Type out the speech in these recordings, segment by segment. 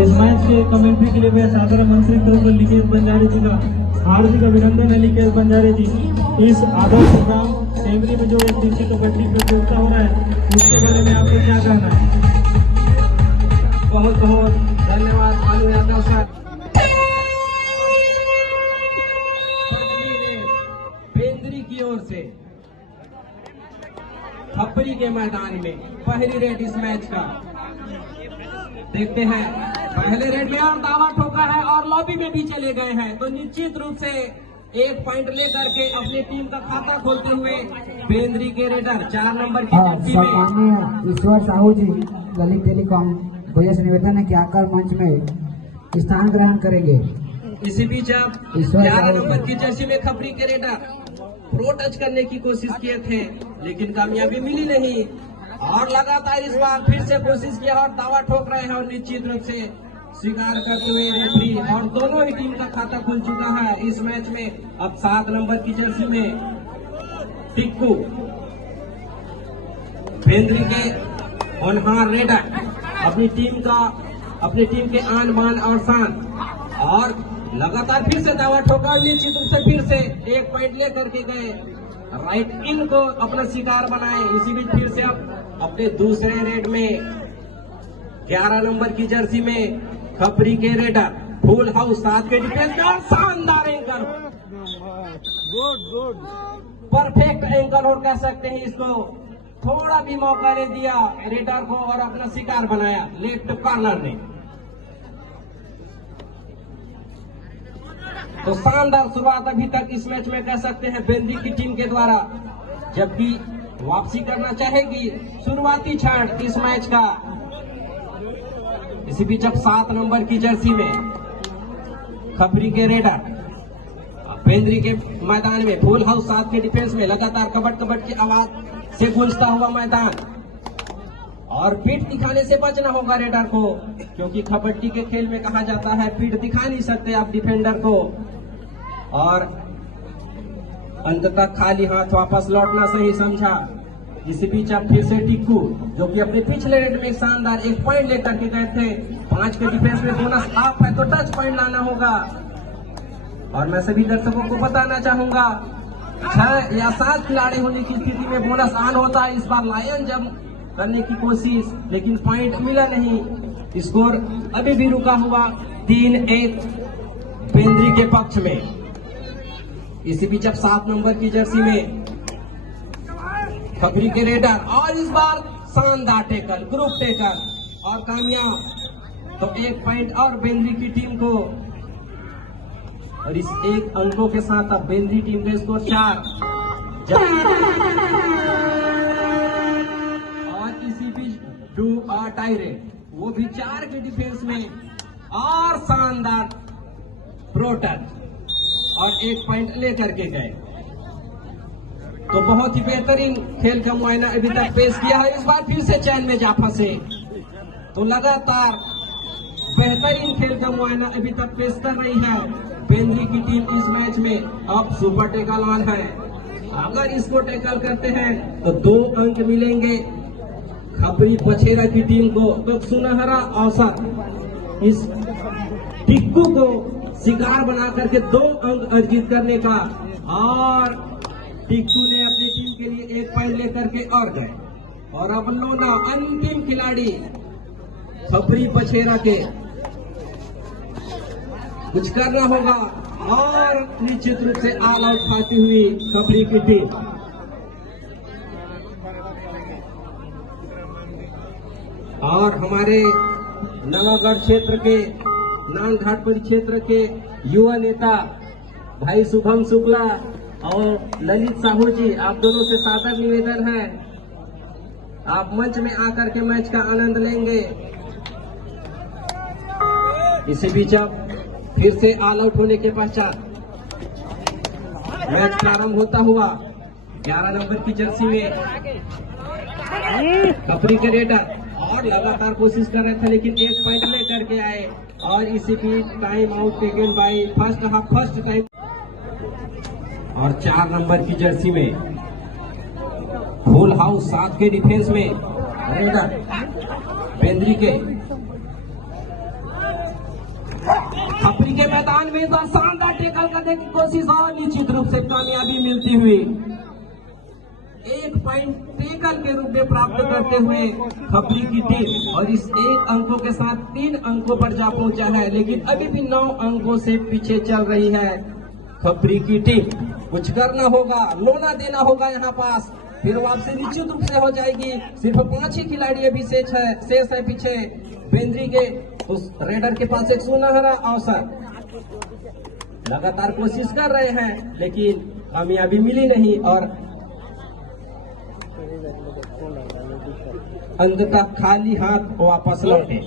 इस मैच के कमेंट्री के लिए मैं साधारण मंत्री डॉक्टर लिकेश बंजारे जी का हार्दिक अभिनंदन है। लिकेश बंजारे जी, इस आदर्श ग्राम टेमरी में जो एक दिवसीय कबड्डी प्रतियोगिता हो रहा है उसके बारे में आपको क्या कहना है? बहुत बहुत धन्यवाद भानु यादव सर। बेंद्री की ओर से खपरी के मैदान में पहली रेड इस मैच का देखते हैं। पहले रेड में और दावा ठोका है और लॉबी में भी चले गए हैं, तो निश्चित रूप से एक पॉइंट लेकर के अपनी टीम का खाता खोलते हुए बेंद्री के रेडर 4 नंबर की जर्सी में सम्माननीय ईश्वर साहू जी ललित टेलीकॉम भैया से निवेदन है कि आकर मंच में स्थान ग्रहण करेंगे। इसी बीच अब 11 नंबर की जर्सी में खपरी के रेडर प्रो टच करने की कोशिश किए थे लेकिन कामयाबी मिली नहीं और लगातार इस बार फिर से कोशिश किया और दावा ठोक रहे हैं और निश्चित रूप से स्वीकार करते हुए रेफरी और दोनों ही टीम का खाता खुल चुका है इस मैच में। अब 7 नंबर की जर्सी में टिक्कू बेंद्री के होनहार रेडर अपनी टीम के आन बान और शान और लगातार फिर से दावा ठोका और निश्चित रूप से फिर से एक पॉइंट लेकर के गए, राइट इन को अपना शिकार बनाए। इसी बीच फिर से अब अपने दूसरे रेड में 11 नंबर की जर्सी में खपरी के रेडर फुल हाउस 7 के डिफेंस में और शानदार एंकर, परफेक्ट एंकर और कह सकते हैं इसको। थोड़ा भी मौका नहीं दिया रेडर को और अपना शिकार बनाया लेफ्ट कॉर्नर ने। तो शानदार शुरुआत अभी तक इस मैच में कह सकते हैं बेंद्री की टीम के द्वारा, जबकि वापसी करना चाहेगी शुरुआती क्षण इस मैच का। इसी बीच अब 7 नंबर की जर्सी में खपरी के रेडर बेंद्री के मैदान में फुल हाउस 7 के डिफेंस में लगातार कबट कबट की आवाज से गूंजता हुआ मैदान और पीठ दिखाने से बचना होगा रेडर को, क्योंकि कबड्डी के खेल में कहा जाता है पीठ दिखा नहीं सकते आप डिफेंडर को। और अंततः खाली हाथ वापस लौटना सही समझा। इसी बीच अब फिर से टिक्कू जो कि अपने पिछले रेड में शानदार एक पॉइंट लेकर के गए थे, 5 के डिफेंस में बोनस आप है तो टच पॉइंट लाना होगा। और मैं सभी दर्शकों को बताना चाहूंगा 6 या 7 खिलाड़ी होने की स्थिति में बोनस ऑन होता है। इस बार लायन जब करने की कोशिश लेकिन पॉइंट मिला नहीं। स्कोर अभी भी रुका हुआ 3-1 बेंद्री के पक्ष में। इसी बीच अब 7 नंबर की जर्सी में खपरी के रेडर और इस बार शानदार टेकल, ग्रुप टेकल और कामयाब। तो 1 पॉइंट और बेंद्री की टीम को और इस 1 अंकों के साथ अब बेंद्री टीम का स्कोर 4। और इसी बीच डू और टाई रेड वो भी 4 के डिफेंस में और शानदार प्रो टच और 1 पॉइंट लेकर के गए। तो बहुत ही बेहतरीन खेल का मुआयना अभी तक पेश किया है। इस बार फिर से चैन में जा फंसे। तो लगातार बेहतरीन खेल का मुआयना अभी तक पेश कर रही है बेंद्री की टीम इस मैच में। अब सुपर टेकल ऑन है, अगर इसको टेकल करते हैं तो 2 अंक मिलेंगे खपरी पछेरा की टीम को। तो सुनहरा अवसर इस टिक्कू को शिकार बना करके 2 अंक अर्जित करने का और टिक्कू ने अपनी टीम के लिए 1 पॉइंट लेकर के और गए। और अब लोना अंतिम खिलाड़ी खपरी पछेरा के कुछ करना होगा और निश्चित रूप से ऑल आउट पाती हुई खपरी की टीम। और हमारे नवागढ़ क्षेत्र के नान घाटपुरी क्षेत्र के युवा नेता भाई शुभम शुक्ला और ललित साहू जी, आप दोनों से सादर निवेदन है आप मंच में आकर के मैच का आनंद लेंगे। इसी बीच अब फिर से ऑल आउट होने के पश्चात मैच प्रारंभ होता हुआ 11 नंबर की जर्सी में खपरी के रेडर और लगातार कोशिश कर रहे थे लेकिन 1 पॉइंट लेकर के आए। और इसी बीच time out taken by first time. और 4 नंबर की जर्सी में फुल हाउस 7 के डिफेंस में रेडर बेंद्री के खपरी के मैदान में इस शानदार टेकल करने की कोशिश और निश्चित रूप से कामयाबी मिलती हुई 1 पॉइंट टेकल के रूप में प्राप्त करते हुए खपरी की टीम और इस 1 अंकों के साथ 3 अंकों पर जा पहुंचा है, लेकिन अभी भी 9 अंकों से पीछे चल रही है खपरी की टीम। कुछ करना होगा, लोना देना होगा यहाँ पास, फिर वापसी निश्चित रूप से हो जाएगी। सिर्फ 5 ही खिलाड़ी अभी शेष है पीछे बेंद्री के। उस रेडर के पास एक सुनहरा अवसर, लगातार कोशिश कर रहे हैं लेकिन कामयाबी मिली नहीं और अंततः खाली हाथ वापस लौटे।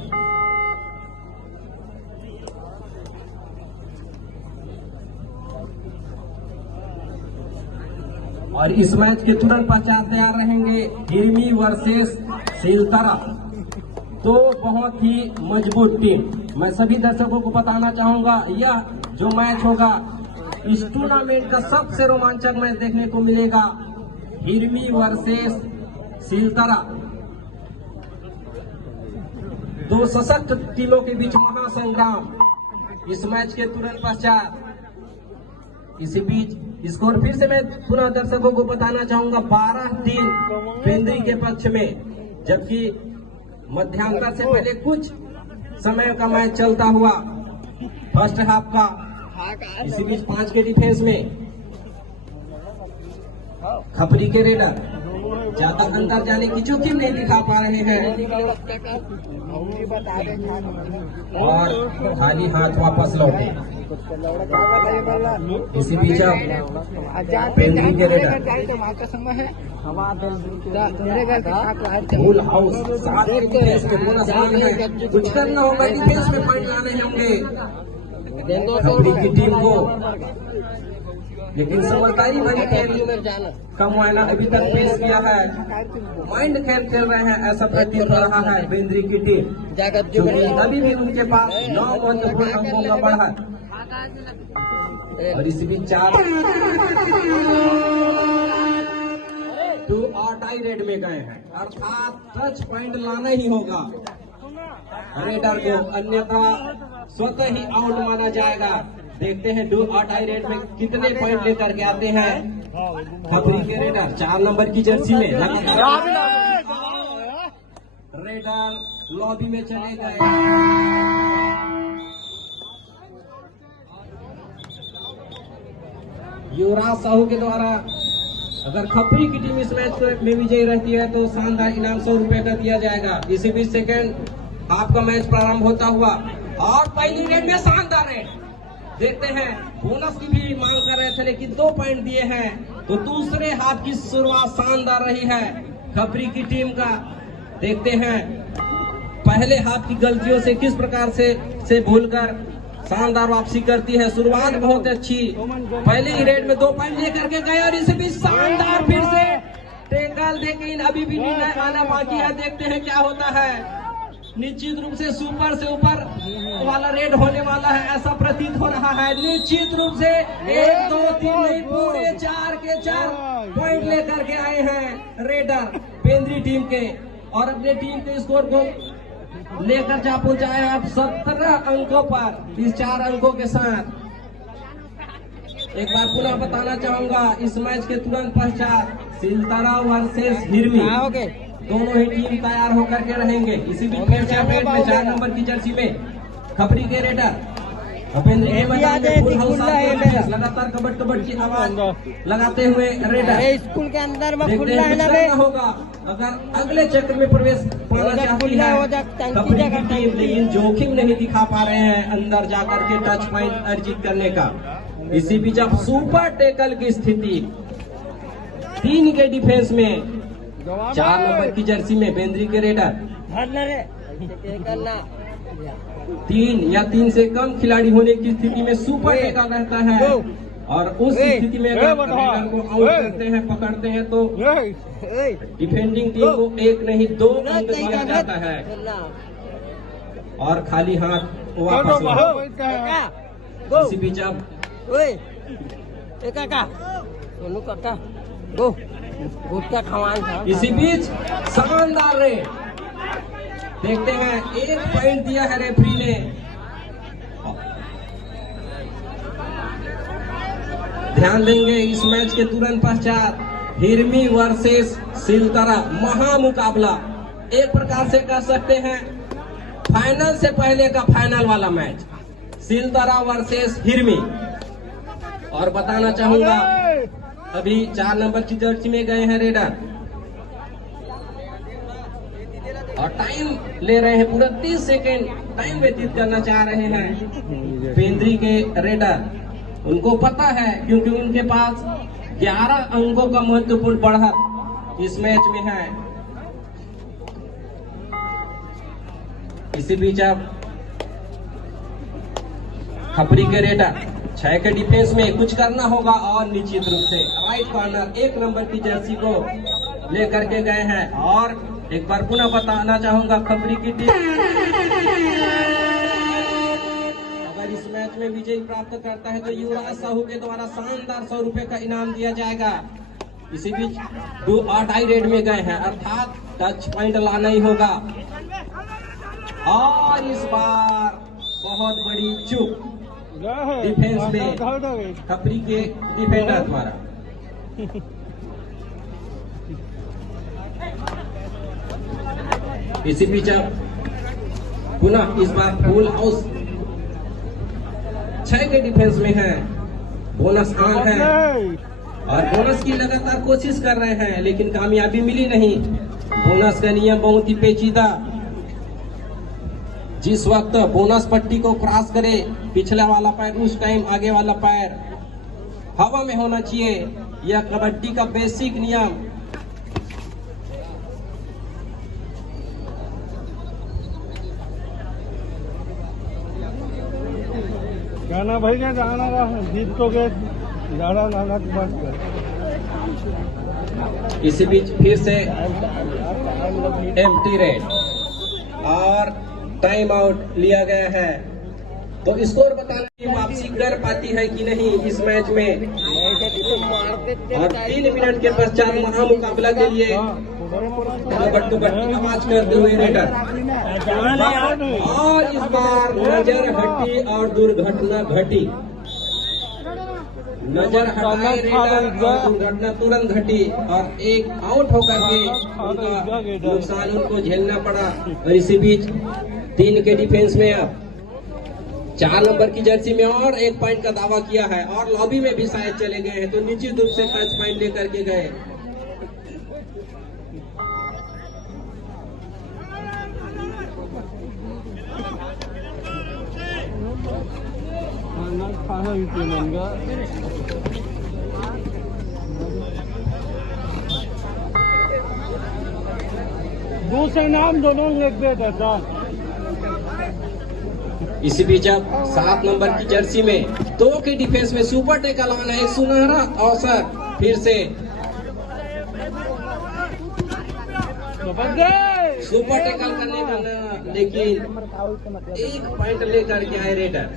और इस मैच के तुरंत पश्चात तैयार रहेंगे हिरमी वर्सेस सिलतरा, तो बहुत ही मजबूत टीम। मैं सभी दर्शकों को बताना चाहूंगा, यह जो मैच होगा इस टूर्नामेंट का सबसे रोमांचक मैच देखने को मिलेगा। हिरमी वर्सेस सिलतरा, 2 सशक्त टीमों के बीच महासंग्राम। इस मैच के तुरंत पश्चात इसी बीच स्कोर फिर से मैं पुनः दर्शकों को बताना चाहूंगा, 12-3 बेंद्री के पक्ष में, जबकि मध्यांतर से पहले कुछ समय का मैच चलता हुआ फर्स्ट हाफ का। इसी बीच 5 के डिफेंस में खपरी के रेडर ज्यादा अंदर जाने की जोखिम नहीं दिखा पा रहे हैं और खाली हाथ वापस लौटे। इसी बीच बेंद्री के रेडर फुल हाउस 7 के डिफेंस में पूरा ध्यान है, कुछ करना होगा, डिफेंस में पॉइंट लाने होंगे खपरी की टीम को, लेकिन समझदारी भरी खेल का मुआयना अभी तक पेश किया है। माइंड खेल खेल रहे हैं ऐसा प्रतीत हो रहा है बेंद्री की टीम, क्योंकि अभी भी उनके पास 9 महत्वपूर्ण अंकों का बढ़ा और इसी बीच 4 2 और टाई रेड में गए हैं, अर्थात टच पॉइंट लाना ही होगा रेडर को, अन्यथा स्वतः ही आउट माना जाएगा। देखते हैं 2 और टाई रेड में कितने पॉइंट लेकर के आते हैं खपरी के रेडर। 4 नंबर की जर्सी में रेडर लॉबी में चले गए। युवराज साहू के द्वारा अगर खपरी की टीम इस मैच में विजयी रहती है तो शानदार इनाम 100 रुपए का दिया जाएगा। इसी बीच सेकंड हाफ का मैच प्रारंभ होता हुआ और पहली रेड में शानदार रेड, देखते हैं बोनस की भी मांग कर रहे थे लेकिन 2 पॉइंट दिए हैं, तो दूसरे हाफ की शुरुआत शानदार रही है खपरी की टीम का। देखते हैं पहले हाफ की गलतियों से किस प्रकार से भूलकर शानदार वापसी करती है। शुरुआत बहुत अच्छी, पहले ही रेड में 2 पॉइंट लेकर के गए और इसे भी शानदार फिर से टेकल, लेकिन अभी भी निर्णय आना बाकी है। देखते हैं क्या होता है। निश्चित रूप से सुपर से ऊपर वाला रेड होने वाला है ऐसा प्रतीत हो रहा है। निश्चित रूप से 1 2 3 नहीं पूरे 4 के 4 पॉइंट लेकर के आए हैं रेडर बेंद्री टीम के और अपने टीम के स्कोर को लेकर जा पहुंचा है अब 17 अंकों पर। इस 4 अंकों के साथ एक बार पुनः बताना चाहूंगा, इस मैच के तुरंत पश्चात सिलतरा वर्सेस हिरमी दोनों ही टीम तैयार होकर के रहेंगे। इसी बीच फिर से अपडेट में 4 नंबर की जर्सी में खपरी के रेडर लगातार कबड्डी की आवाज लगाते हुए रेडर स्कूल के अंदर होगा अगर अगले चक्र में प्रवेश पाना चाहती है खपरी की टीम, लेकिन जोखिम नहीं दिखा पा रहे हैं अंदर जाकर के टच पॉइंट अर्जित करने का। इसी बीच अब सुपर टेकल की स्थिति 3 के डिफेंस में 4 नंबर की जर्सी में बेंद्री के रेडर 3 या 3 से कम खिलाड़ी होने की स्थिति में सुपर टेकल रहता है और उस स्थिति में अगर रेडर को आउट करते हैं, पकड़ते हैं तो डिफेंडिंग टीम को 1 नहीं 2 अंक दिया जाता है और खाली हाथ वापस। इसी बीच अब इसी बीच शानदार रेड, देखते हैं 1 पॉइंट दिया है रेफरी ने ध्यान देंगे इस मैच के तुरंत पश्चात हिरमी वर्सेस सिलतरा महामुकाबला, एक प्रकार से कह सकते हैं फाइनल से पहले का फाइनल वाला मैच, सिलतरा वर्सेस हिरमी। और बताना चाहूंगा अभी 4 नंबर की जर्सी में गए हैं रेडर और टाइम ले रहे हैं, पूरा 30 सेकेंड टाइम व्यतीत करना चाह रहे हैं बेंद्री के रेडर। उनको पता है क्योंकि उनके पास 11 अंकों का महत्वपूर्ण बढ़त इस मैच में है। इसी बीच अब खपरी के रेडर 6 के डिफेंस में कुछ करना होगा और निश्चित रूप से राइट कॉर्नर 1 नंबर की जर्सी को लेकर के गए हैं। और एक बार पुनः बताना चाहूंगा खपरी की टीम अगर इस मैच में विजय प्राप्त करता है तो युवराज साहू के द्वारा शानदार 100 रुपए का इनाम दिया जाएगा। इसी बीच 2 टाई रेड में गए हैं, अर्थात टच पॉइंट लाना ही होगा। और इस बार बहुत बड़ी चूक डिफेंस में खपरी के डिफेंडर द्वारा। इसी बीच पुनः इस बार फुल हाउस 6 के डिफेंस में है, बोनस ऑन है और बोनस की लगातार कोशिश कर रहे हैं लेकिन कामयाबी मिली नहीं। बोनस का नियम बहुत ही पेचीदा, जिस वक्त बोनस पट्टी को क्रॉस करे पिछला वाला पैर उस टाइम आगे वाला पैर हवा में होना चाहिए। यह कबड्डी का बेसिक नियम। गाना भाई क्या गाना जीत तो गए ज्यादा गाना की बात कर। इसी बीच फिर से एम्प्टी रेड और टाइम आउट लिया गया है। तो स्कोर बताने की वापसी कर पाती है कि नहीं इस मैच में। और 3 मिनट के पश्चात महामुकाबला के लिए आवाज करते हुए रेडर और इस बार नजर हटी और दुर्घटना घटी। नजर हटाए रेडर और दुर्घटना तुरंत घटी और एक आउट होकर के उनका नुकसान उनको झेलना पड़ा। और इसी बीच 3 के डिफेंस में अब 4 नंबर की जर्सी में और 1 पॉइंट का दावा किया है और लॉबी में भी शायद चले गए हैं, तो निश्चित रूप से टच पॉइंट लेकर के गए। दूसरे नाम दोनों लिख देते था। इसी बीच अब 7 नंबर की जर्सी में 2 के डिफेंस में सुपर टैकल आना है, सुनहरा अवसर फिर से सुपर टैकल करने का, लेकिन 1 पॉइंट लेकर के आए रेडर।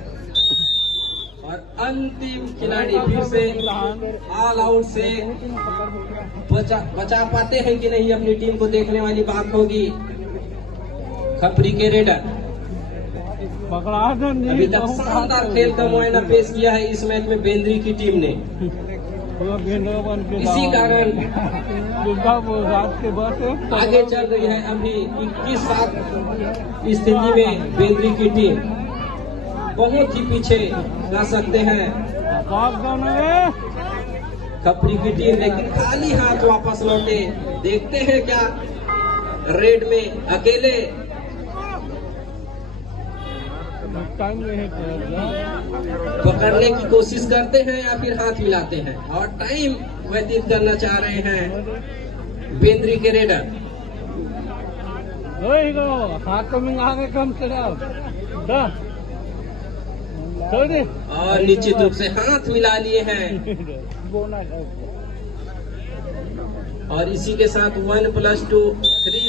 और अंतिम खिलाड़ी फिर से ऑल आउट से बचा पाते हैं कि नहीं अपनी टीम को देखने वाली बात होगी। खपरी के रेडर अभी तक शानदार खेल का मुआयना पेश किया है इस मैच में बेंद्री की टीम ने। इसी कारण आगे चल रही है अभी 21-7 स्थिति में बेंद्री की टीम। बहुत ही पीछे जा सकते हैं खपरी की टीम, लेकिन खाली हाथ वापस लौटे। देखते हैं क्या रेड में अकेले पकड़ने की कोशिश करते हैं या फिर हाथ मिलाते हैं और टाइम व्यतीत करना चाह रहे हैं बेंद्री के रेडर। हाथ तो मिला के कम और निश्चित रूप से हाथ मिला लिए हैं और इसी के साथ 1+2 3